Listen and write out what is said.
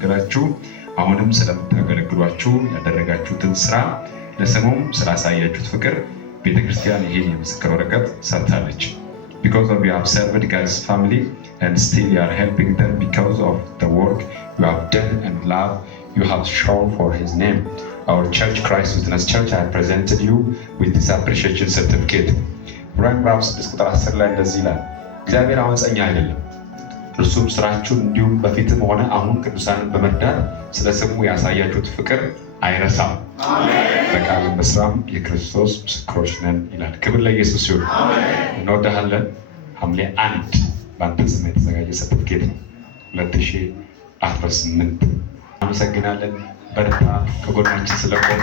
ስላገለገላችሁ አሁንም ስለምታገለግሏችሁ ያደረጋችሁትን ስራ ለስሙም ስላሳያችሁት ፍቅር ቤተክርስቲያን ይሄ የምስክር ወረቀት ሰጥታለች። Because of you have served God's family and still you are helping them because of the work you have done and love you have shown for His name. Our church, Christ Witness Church, I presented you with this appreciation certificate. Brian Browns ቁጥር 10 ላይ እንደዚህ ይላል፣ እግዚአብሔር አመፀኛ አይደለም፣ እርሱም ስራችሁን እንዲሁም በፊትም ሆነ አሁን ቅዱሳንን በመርዳት ስለ ስሙ ያሳያችሁት ፍቅር አይረሳም። በቃልም በስራም የክርስቶስ ምስክሮች ነን ይላል። ክብር ለኢየሱስ ይሁን። እንወዳሃለን። ሐምሌ 1 በአንተ ስም የተዘጋጀ ሰርቲፊኬት ነው 2018። አመሰግናለን። በርታ። ከጎናችን ስለቆሙ